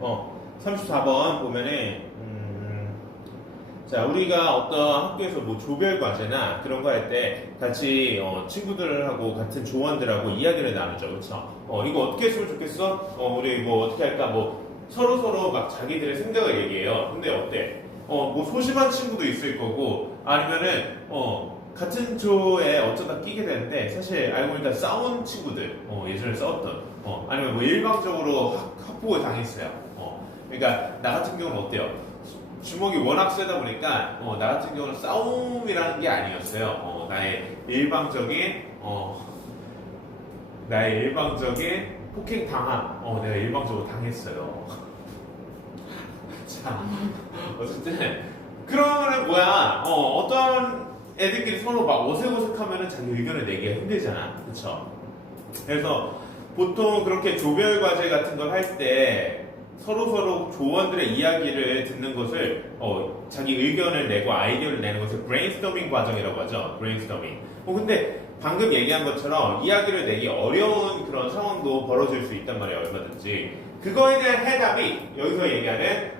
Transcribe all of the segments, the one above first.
34번 보면은 자, 우리가 어떤 학교에서 뭐 조별 과제나 그런 거 할 때 같이 친구들하고 같은 조원들하고 이야기를 나누죠, 그렇죠? 이거 어떻게 했으면 좋겠어? 우리 뭐 어떻게 할까? 뭐 서로 막 자기들의 생각을 얘기해요. 근데 어때? 뭐 소심한 친구도 있을 거고 아니면은 같은 조에 어쩌다 끼게 되는데 사실 알고 보니까 싸운 친구들 예전에 싸웠던 아니면 뭐 일방적으로 학폭을 당했어요. 그러니까 나 같은 경우는 어때요? 주먹이 워낙 세다 보니까 나 같은 경우는 싸움이라는 게 아니었어요. 나의 일방적인 폭행 당함. 내가 일방적으로 당했어요. 자, 어쨌든 그러면은 뭐야? 어떤 애들끼리 서로 막 어색어색하면은 자기 의견을 내기가 힘들잖아, 그렇죠? 그래서 보통 그렇게 조별 과제 같은 걸 할 때 서로 조원들의 이야기를 듣는 것을 자기 의견을 내고 아이디어를 내는 것을 브레인스토밍 과정이라고 하죠. 브레인스토밍. 근데 방금 얘기한 것처럼 이야기를 내기 어려운 그런 상황도 벌어질 수 있단 말이에요. 얼마든지. 그거에 대한 해답이 여기서 얘기하는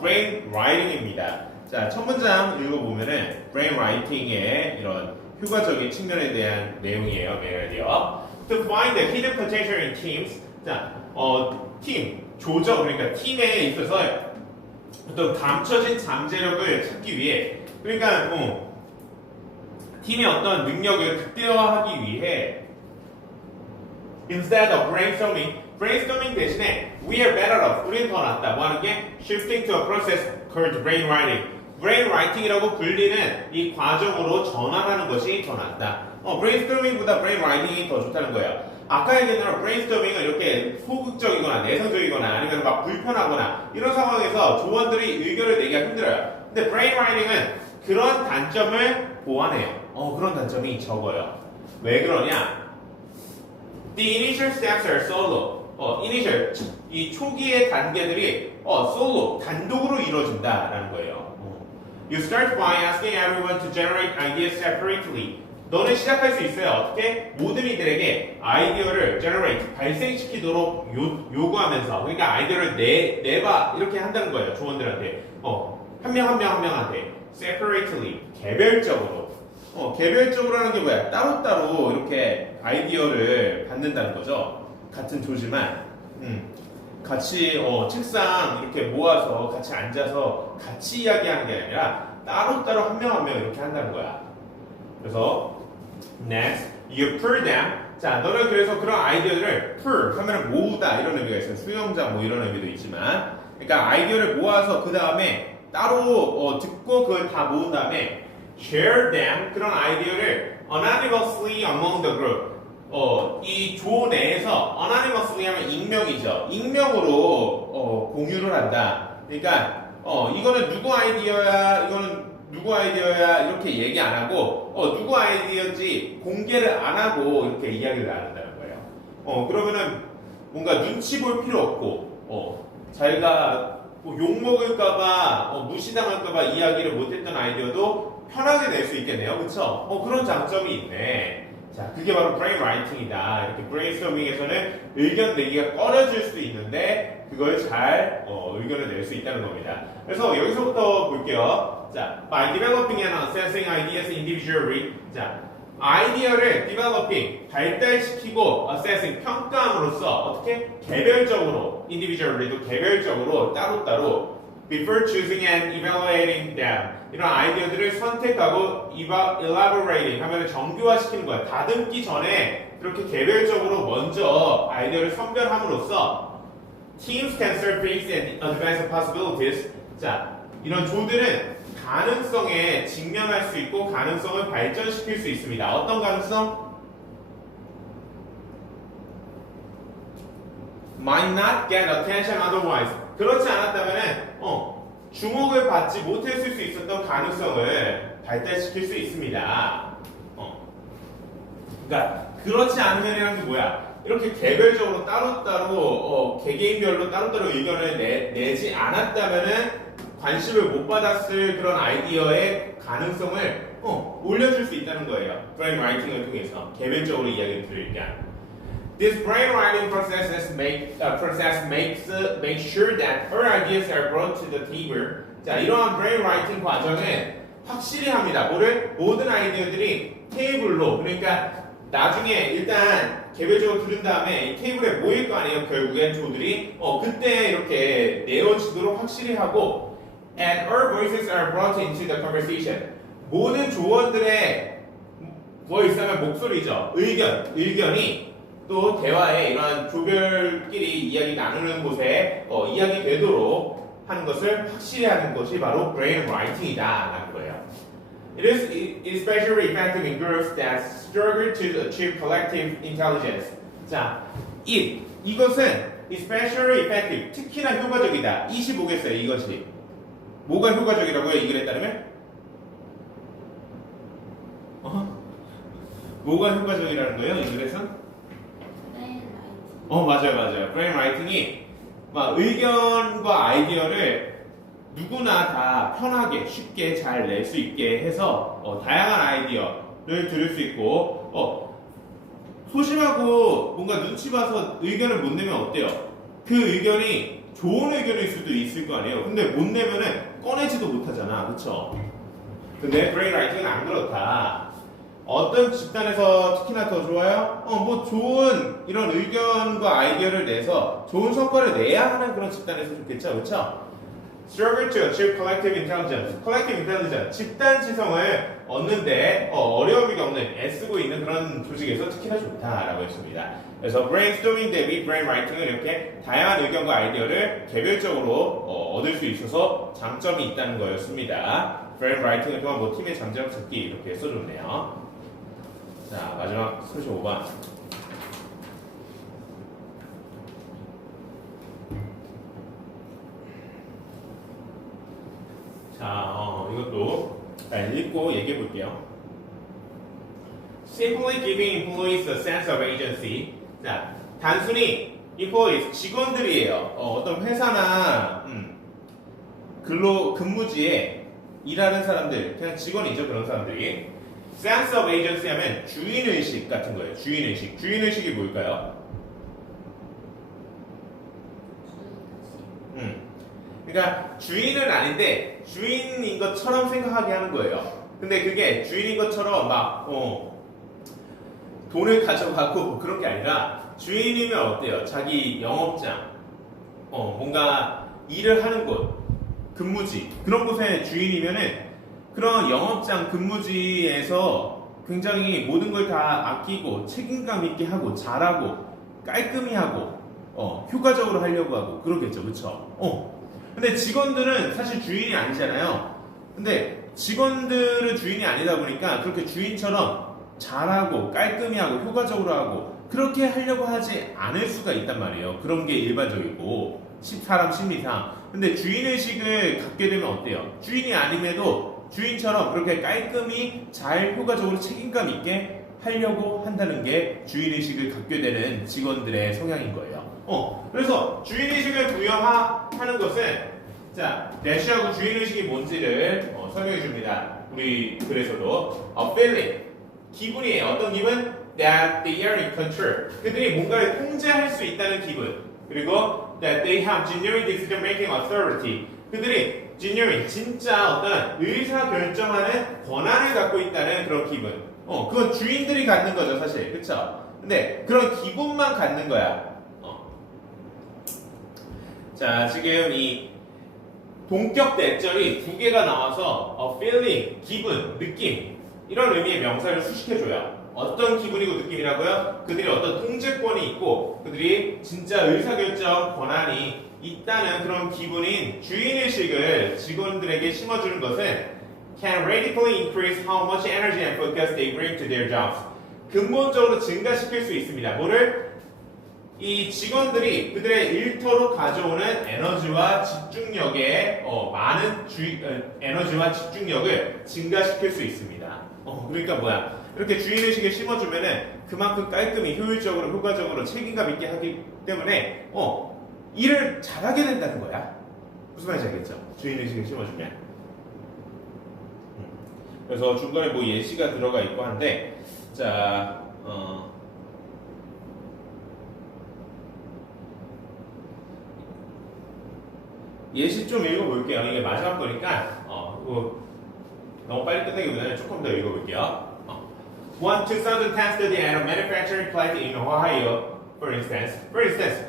브레인 라이팅입니다. 자, 첫 문장 읽어보면은 브레인 라이팅의 이런 효과적인 측면에 대한 내용이에요. 메일이요. To find the hidden potential in teams. 자, 팀, 조정, 그러니까 팀에 있어서 어떤 감춰진 잠재력을 찾기 위해, 그러니까 팀의 어떤 능력을 극대화하기 위해 instead of brainstorming 대신에 we are better off, 우리는 더 낫다. 뭐 하는 게 shifting to a process called brainwriting. brainwriting이라고 불리는 이 과정으로 전환하는 것이 더 낫다. brainstorming보다 brainwriting이 더 좋다는 거예요. 아까 얘기한 대로 브레인스토밍은 이렇게 소극적이거나 내성적이거나 아니면 막 불편하거나 이런 상황에서 조원들이 의견을 내기가 힘들어요. 근데 브레인라이팅은 그런 단점을 보완해요. 그런 단점이 적어요. 왜 그러냐? The initial steps are solo. initial, 이 초기의 단계들이 solo, 단독으로 이루어진다라는 거예요. You start by asking everyone to generate ideas separately. 너는 시작할 수 있어요. 어떻게? 모든 이들에게 아이디어를 generate, 발생시키도록 요구하면서, 그러니까 아이디어를 내봐 이렇게 한다는 거예요. 조원들한테. 한 명 한 명한테 separately, 개별적으로. 개별적으로 하는 게 뭐야? 따로따로 이렇게 아이디어를 받는다는 거죠. 같은 조지만 같이 책상 이렇게 모아서 같이 앉아서 같이 이야기하는 게 아니라 따로따로 한 명 한 명 이렇게 한다는 거야. 그래서 next, you pull them. 자, 너는 그래서 그런 아이디어들을 pull 하면 모으다 이런 의미가 있어요. 수영장 뭐 이런 의미도 있지만, 그러니까 아이디어를 모아서 그 다음에 따로 듣고 그걸 다 모은 다음에 share them, 그런 아이디어를 anonymously among the group. 이 조 내에서 anonymously 하면 익명이죠. 익명으로 공유를 한다. 그러니까 이거는 누구 아이디어야, 이거는 누구 아이디어야 이렇게 얘기 안 하고 누구 아이디어인지 공개를 안 하고 이렇게 이야기를 나눈다는 거예요. 그러면은 뭔가 눈치 볼 필요 없고 자기가 뭐 욕먹을까봐 무시당할까봐 이야기를 못했던 아이디어도 편하게 낼 수 있겠네요. 그쵸? 그런 장점이 있네. 자, 그게 바로 브레인 라이팅이다. 이렇게 브레인스토밍에서는 의견 내기가 꺼려질 수도 있는데 그걸 잘 의견을 낼 수 있다는 겁니다. 그래서 여기서부터 볼게요. 자, by developing and assessing ideas individually. 자, 아이디어를 developing, 발달시키고 assessing, 평가함으로써 어떻게? 개별적으로, individually도 개별적으로 따로따로 before choosing and evaluating them. 이런 아이디어들을 선택하고 elaborating 하면 정교화시키는 거야. 다듬기 전에 그렇게 개별적으로 먼저 아이디어를 선별함으로써 teams can surface and advance possibilities. 자, 이런 조들은 가능성에 직면할 수 있고 가능성을 발전시킬 수 있습니다. 어떤 가능성? Might not get attention otherwise. 그렇지 않았다면은 주목을 받지 못했을 수 있었던 가능성을 발달시킬 수 있습니다. 그러니까 그렇지 않으면이라는 게 뭐야? 이렇게 개별적으로 따로따로 개개인별로 따로따로 의견을 내지 않았다면은 관심을 못 받았을 그런 아이디어의 가능성을 올려줄 수 있다는 거예요. 브레인 라이팅을 통해서 개별적으로 이야기를 들으니까. This brainwriting process makes sure that her ideas are brought to the table. 자, 이러한 brainwriting 과정은 확실히 합니다. 뭐를? 모든 아이디어들이 테이블로, 그러니까 나중에 일단 개별적으로 들은 다음에 이 테이블에 모일 거 아니에요. 결국엔 조들이 그때 이렇게 내어지도록 확실히 하고 and all voices are brought into the conversation. 모든 조원들의 voice 하면 목소리죠. 의견이 또 대화에 이러한 조별끼리 이야기 나누는 곳에 이야기 되도록 하는 것을 확실히 하는 것이 바로 brainwriting이다 라는 거예요. It is especially effective in groups that struggle to achieve collective intelligence. 자, 이것은 especially effective, 특히나 효과적이다. 25겠어요, 이것이. 뭐가 효과적이라고요, 이 글에 따르면? 뭐가 효과적이라는 거예요, 이 글에선? 맞아요. brainwriting이 막 의견과 아이디어를 누구나 다 편하게 쉽게 잘 낼 수 있게 해서 다양한 아이디어를 들을 수 있고 소심하고 뭔가 눈치 봐서 의견을 못 내면 어때요? 그 의견이 좋은 의견일 수도 있을 거 아니에요. 근데 못 내면은 꺼내지도 못하잖아, 그쵸? 근데 brainwriting은 안 그렇다. 어떤 집단에서 특히나 더 좋아요? 뭐 좋은 이런 의견과 아이디어를 내서 좋은 성과를 내야 하는 그런 집단에서 좋겠죠, 그렇죠? Struggle to achieve collective intelligence. Collective intelligence, 집단 지성을 얻는데 어려움이 없는 애쓰고 있는 그런 조직에서 특히나 좋다라고 했습니다. 그래서 brainstorming 대비 brainwriting은 이렇게 다양한 의견과 아이디어를 개별적으로 얻을 수 있어서 장점이 있다는 거였습니다. brainwriting을 통한 팀의 장점 찾기 이렇게 써줬네요. 자, 마지막 35번. 자, 이것도 읽고 얘기해 볼게요. Simply giving employees a sense of agency. 자, 단순히 employees, 직원들이에요. 어떤 회사나 근무지에 일하는 사람들, 그냥 직원이죠, 그런 사람들이. sense of agency 하면 주인의식 같은 거예요. 주인의식. 주인의식이 뭘까요? 그러니까 주인은 아닌데 주인인 것처럼 생각하게 하는 거예요. 근데 그게 주인인 것처럼 막 돈을 가져가고 그런 게 아니라 주인이면 어때요? 자기 영업장, 뭔가 일을 하는 곳, 근무지 그런 곳에 주인이면은 그런 영업장 근무지에서 굉장히 모든 걸 다 아끼고 책임감 있게 하고 잘하고 깔끔히 하고 효과적으로 하려고 하고 그러겠죠, 그렇죠? 근데 직원들은 사실 주인이 아니잖아요. 근데 직원들은 주인이 아니다 보니까 그렇게 주인처럼 잘하고 깔끔히 하고 효과적으로 하고 그렇게 하려고 하지 않을 수가 있단 말이에요. 그런 게 일반적이고 사람 심리상. 근데 주인의식을 갖게 되면 어때요? 주인이 아님에도 주인처럼 그렇게 깔끔히 잘 효과적으로 책임감 있게 하려고 한다는 게 주인의식을 갖게 되는 직원들의 성향인 거예요. 그래서 주인의식을 부여하는 것은 자, 대시하고 주인의식이 뭔지를 설명해 줍니다. 우리 글에서도 a feeling, 기분이에요. 어떤 기분? That they are in control. 그들이 뭔가를 통제할 수 있다는 기분. 그리고 that they have genuine decision-making authority. 그들이 genuine, 진짜 어떤 의사 결정하는 권한을 갖고 있다는 그런 기분. 그건 주인들이 갖는 거죠, 사실. 그쵸? 근데 그런 기분만 갖는 거야. 자, 지금 이 동격 대절이 두 개가 나와서 feeling, 기분, 느낌 이런 의미의 명사를 수식해줘요. 어떤 기분이고 느낌이라고요? 그들이 어떤 통제권이 있고 그들이 진짜 의사결정 권한이 있다는 그런 기분인 주인의식을 직원들에게 심어주는 것은 can radically increase how much energy and focus they bring to their jobs. 근본적으로 증가시킬 수 있습니다. 뭐를? 이 직원들이 그들의 일터로 가져오는 에너지와 집중력에 많은 에너지와 집중력을 증가시킬 수 있습니다. 그러니까 뭐야? 이렇게 주인의식을 심어주면은 그만큼 깔끔히 효율적으로 효과적으로 책임감 있게 하기 때문에 일을 잘하게 된다는 거야. 무슨 말인지 알겠죠? 주인의식을 심어주면. 그래서 중간에 뭐 예시가 들어가 있고 한데 자 예시 좀 읽어볼게요. 이게 마지막 거니까 너무 빨리 끝내기보다는 조금 더 읽어볼게요. One 2010 study at a manufacturing plant in Ohio, for instance,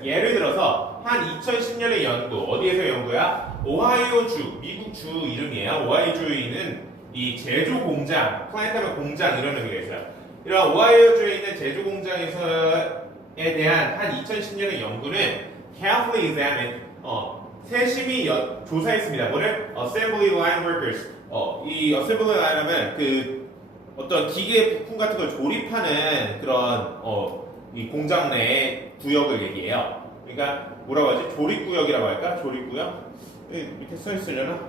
예를 들어서 한 2010년의 연구, 어디에서 연구야? 오하이오주, 미국 주 이름이에요. 오하이오주에 있는 이 제조 공장, 플랜트하면 공장 이런 의미가 있어요. 이런 오하이오주에 있는 제조 공장에서에 대한 한 2010년의 연구는 carefully examined, 세심히 조사했습니다. 뭐를? Assembly line workers. 이 assembly line 하면 그 어떤 기계 부품 같은 걸 조립하는 그런 이 공장 내 구역을 얘기해요. 그러니까 뭐라고 하지? 조립구역이라고 할까? 조립구역? 밑에 써 있으려나?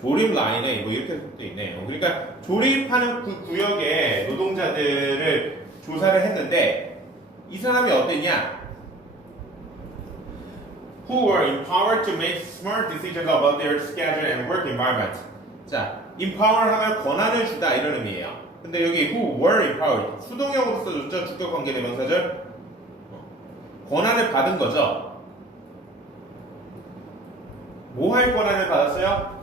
조립 라인에 뭐 이렇게 돼 있네요. 그러니까 조립하는 그 구역의 노동자들을 조사를 했는데 이 사람이 어땠냐? Who were empowered to make smart decisions about their schedule and work environment. 자, empower 하면 권한을 주다 이런 의미예요. 근데 여기 who were empowered 수동형으로 써줬죠. 주격 관계 대명사절. 권한을 받은 거죠. 뭐 할 권한을 받았어요?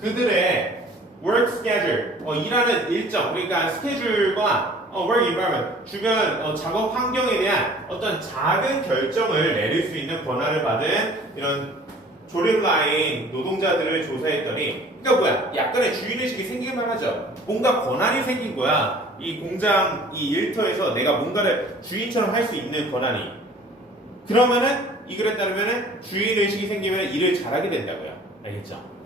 그들의 work schedule, 일하는 일정, 그러니까 스케줄과 work environment, 주변 작업 환경에 대한 어떤 작은 결정을 내릴 수 있는 권한을 받은 이런 조립 라인 노동자들을 조사했더니, 그러니까 뭐야? 약간의 주인의식이 생길만 하죠. 뭔가 권한이 생긴 거야. 이 공장, 이 일터에서 내가 뭔가를 주인처럼 할 수 있는 권한이. 그러면은 이 글에 따르면은 주인의식이 생기면 일을 잘하게 된다고요. 알겠죠?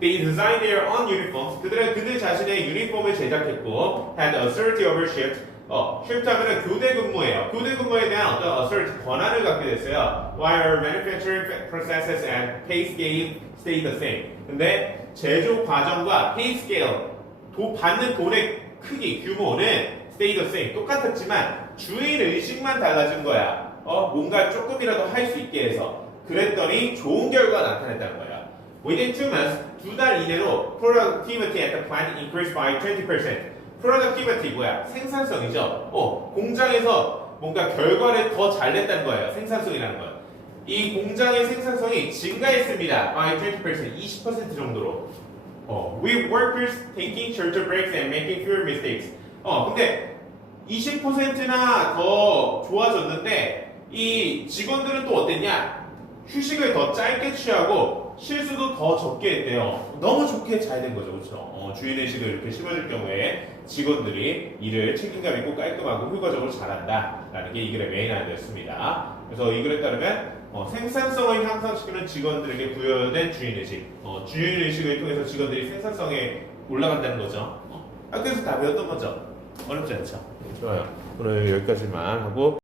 They designed their own uniforms. 그들은 그들 자신의 유니폼을 제작했고, had authority over shift. shift 하면은 교대 근무예요. 교대 근무에 대한 어떤 authority 권한을 갖게 됐어요. While manufacturing processes and pay scale stay the same. 근데 제조 과정과 pay scale, 받는 돈의 크기, 규모는 stay the same. 똑같았지만 주인 의식만 달라진 거야. 뭔가 조금이라도 할 수 있게 해서. 그랬더니 좋은 결과가 나타났다는 거야. Within 2 months, 2달 이내로 productivity at the plant increased by 20%. productivity 뭐야? 생산성이죠. 공장에서 뭔가 결과를 더 잘 냈다는 거예요. 생산성이라는 건. 이 공장의 생산성이 증가했습니다. by 20%, 20% 정도로. With workers taking shorter breaks and making fewer mistakes. 근데 20%나 더 좋아졌는데 이 직원들은 또 어땠냐? 휴식을 더 짧게 취하고 실수도 더 적게 했대요. 너무 좋게 잘 된 거죠, 그렇죠? 주인의식을 이렇게 심어줄 경우에 직원들이 일을 책임감 있고 깔끔하고 효과적으로 잘한다라는 게 이 글의 메인 아이디어였습니다. 그래서 이 글에 따르면 생산성을 향상시키는 직원들에게 부여된 주인의식, 주인의식을 통해서 직원들이 생산성에 올라간다는 거죠. 학교에서 다 배웠던 거죠. 어렵지 않죠? 좋아요. 오늘 여기까지만 하고.